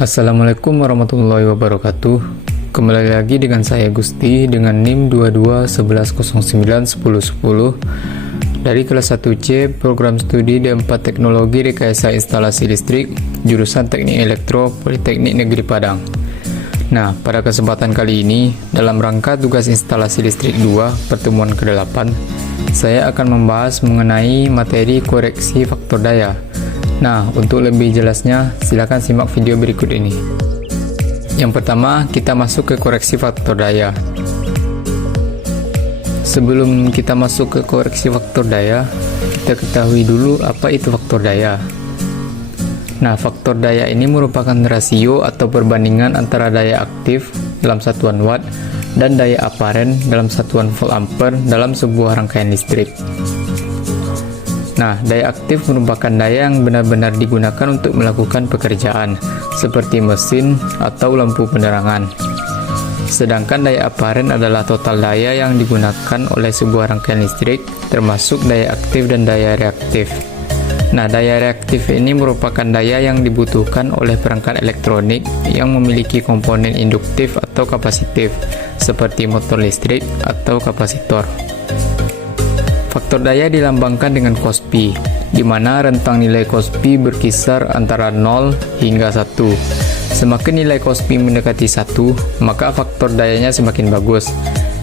Assalamualaikum warahmatullahi wabarakatuh. Kembali lagi dengan saya Gusti dengan NIM 2211091010 dari kelas 1C program studi D4 Teknologi Rekayasa Instalasi Listrik jurusan Teknik Elektro Politeknik Negeri Padang. Nah, pada kesempatan kali ini dalam rangka tugas instalasi listrik 2 pertemuan ke-8 saya akan membahas mengenai materi koreksi faktor daya. Nah, untuk lebih jelasnya, silakan simak video berikut ini. Yang pertama, kita masuk ke koreksi faktor daya. Sebelum kita masuk ke koreksi faktor daya, kita ketahui dulu apa itu faktor daya. Nah, faktor daya ini merupakan rasio atau perbandingan antara daya aktif dalam satuan watt dan daya aparen dalam satuan volt ampere dalam sebuah rangkaian listrik. Nah, daya aktif merupakan daya yang benar-benar digunakan untuk melakukan pekerjaan, seperti mesin atau lampu penerangan. Sedangkan daya aparen adalah total daya yang digunakan oleh sebuah rangkaian listrik, termasuk daya aktif dan daya reaktif. Nah, daya reaktif ini merupakan daya yang dibutuhkan oleh perangkat elektronik yang memiliki komponen induktif atau kapasitif, seperti motor listrik atau kapasitor. Faktor daya dilambangkan dengan cos Pi, di mana rentang nilai cos Pi berkisar antara 0 hingga 1. Semakin nilai cos Pi mendekati 1, maka faktor dayanya semakin bagus.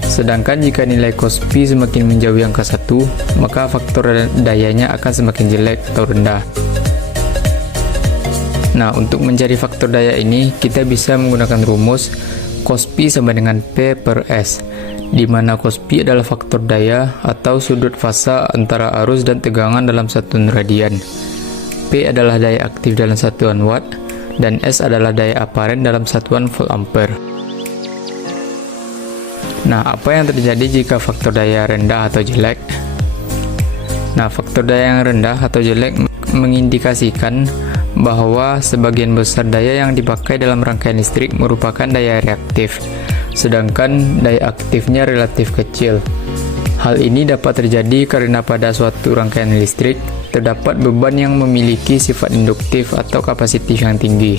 Sedangkan jika nilai cos Pi semakin menjauhi angka 1, maka faktor dayanya akan semakin jelek atau rendah. Nah, untuk mencari faktor daya ini, kita bisa menggunakan rumus cos Pi sama dengan P per S, di mana cos Pi adalah faktor daya atau sudut fasa antara arus dan tegangan dalam satuan radian. P adalah daya aktif dalam satuan watt, dan S adalah daya aparen dalam satuan volt ampere. Nah, apa yang terjadi jika faktor daya rendah atau jelek? Nah, faktor daya yang rendah atau jelek mengindikasikan bahwa sebagian besar daya yang dipakai dalam rangkaian listrik merupakan daya reaktif, sedangkan daya aktifnya relatif kecil. Hal ini dapat terjadi karena pada suatu rangkaian listrik terdapat beban yang memiliki sifat induktif atau kapasitif yang tinggi,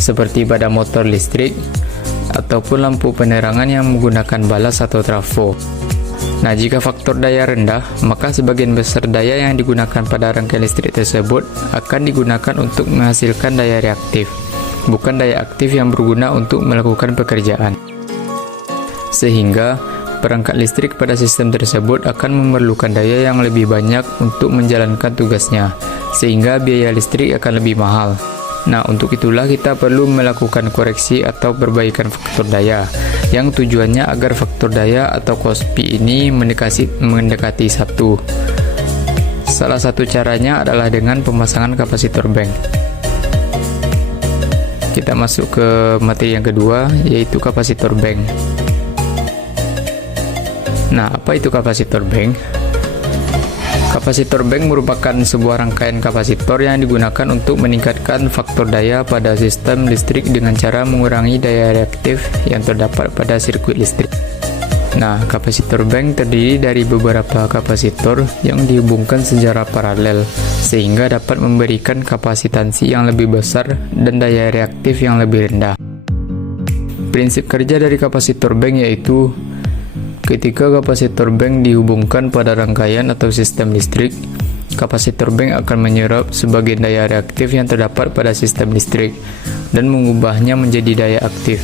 seperti pada motor listrik ataupun lampu penerangan yang menggunakan balas atau trafo. Nah, jika faktor daya rendah, maka sebagian besar daya yang digunakan pada rangkaian listrik tersebut akan digunakan untuk menghasilkan daya reaktif, bukan daya aktif yang berguna untuk melakukan pekerjaan. Sehingga, perangkat listrik pada sistem tersebut akan memerlukan daya yang lebih banyak untuk menjalankan tugasnya, sehingga biaya listrik akan lebih mahal. Nah, untuk itulah kita perlu melakukan koreksi atau perbaikan faktor daya, yang tujuannya agar faktor daya atau cos Pi ini mendekati 1. Salah satu caranya adalah dengan pemasangan kapasitor bank. Kita masuk ke materi yang kedua, yaitu kapasitor bank. Nah, apa itu kapasitor bank? Kapasitor bank merupakan sebuah rangkaian kapasitor yang digunakan untuk meningkatkan faktor daya pada sistem listrik dengan cara mengurangi daya reaktif yang terdapat pada sirkuit listrik. Nah, kapasitor bank terdiri dari beberapa kapasitor yang dihubungkan secara paralel, sehingga dapat memberikan kapasitansi yang lebih besar dan daya reaktif yang lebih rendah. Prinsip kerja dari kapasitor bank yaitu ketika kapasitor bank dihubungkan pada rangkaian atau sistem listrik, kapasitor bank akan menyerap sebagian daya reaktif yang terdapat pada sistem listrik dan mengubahnya menjadi daya aktif.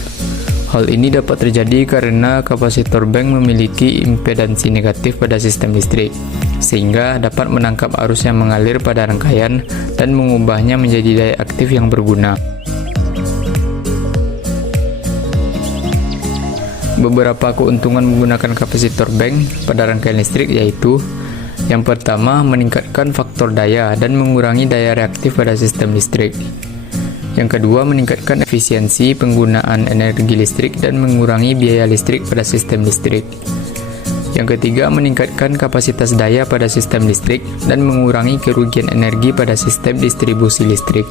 Hal ini dapat terjadi karena kapasitor bank memiliki impedansi negatif pada sistem listrik, sehingga dapat menangkap arus yang mengalir pada rangkaian dan mengubahnya menjadi daya aktif yang berguna. Beberapa keuntungan menggunakan kapasitor bank pada rangkaian listrik yaitu: yang pertama, meningkatkan faktor daya dan mengurangi daya reaktif pada sistem listrik. Yang kedua, meningkatkan efisiensi penggunaan energi listrik dan mengurangi biaya listrik pada sistem listrik. Yang ketiga, meningkatkan kapasitas daya pada sistem listrik dan mengurangi kerugian energi pada sistem distribusi listrik.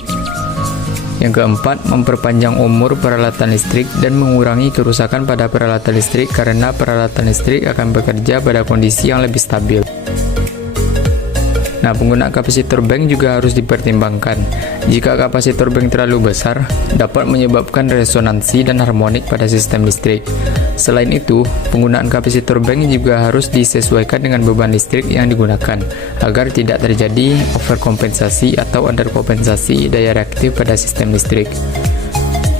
Yang keempat, memperpanjang umur peralatan listrik dan mengurangi kerusakan pada peralatan listrik karena peralatan listrik akan bekerja pada kondisi yang lebih stabil. Nah, penggunaan kapasitor bank juga harus dipertimbangkan. Jika kapasitor bank terlalu besar, dapat menyebabkan resonansi dan harmonik pada sistem listrik. Selain itu, penggunaan kapasitor bank juga harus disesuaikan dengan beban listrik yang digunakan, agar tidak terjadi overkompensasi atau underkompensasi daya reaktif pada sistem listrik.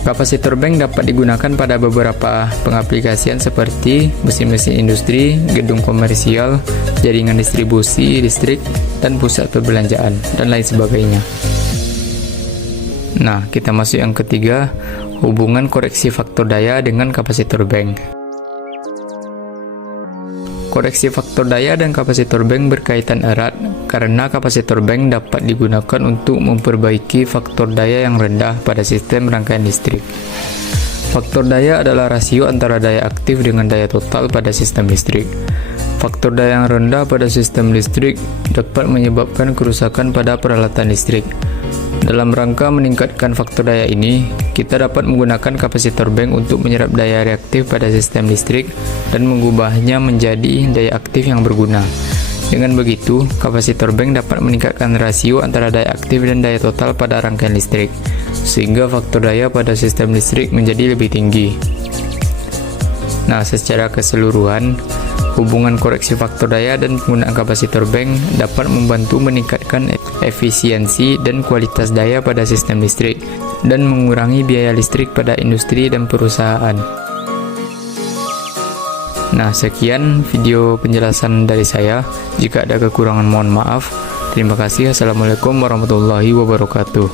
Kapasitor bank dapat digunakan pada beberapa pengaplikasian seperti mesin-mesin industri, gedung komersial, jaringan distribusi listrik, dan pusat perbelanjaan, dan lain sebagainya. Nah, kita masuk yang ketiga, hubungan koreksi faktor daya dengan kapasitor bank. Koreksi faktor daya dan kapasitor bank berkaitan erat karena kapasitor bank dapat digunakan untuk memperbaiki faktor daya yang rendah pada sistem rangkaian listrik. Faktor daya adalah rasio antara daya aktif dengan daya total pada sistem listrik. Faktor daya yang rendah pada sistem listrik dapat menyebabkan kerusakan pada peralatan listrik. Dalam rangka meningkatkan faktor daya ini, kita dapat menggunakan kapasitor bank untuk menyerap daya reaktif pada sistem listrik dan mengubahnya menjadi daya aktif yang berguna. Dengan begitu, kapasitor bank dapat meningkatkan rasio antara daya aktif dan daya total pada rangkaian listrik, sehingga faktor daya pada sistem listrik menjadi lebih tinggi. Nah, secara keseluruhan, hubungan koreksi faktor daya dan penggunaan kapasitor bank dapat membantu meningkatkan efisiensi dan kualitas daya pada sistem listrik dan mengurangi biaya listrik pada industri dan perusahaan. Nah, sekian video penjelasan dari saya. Jika ada kekurangan mohon maaf. Terima kasih. Assalamualaikum warahmatullahi wabarakatuh.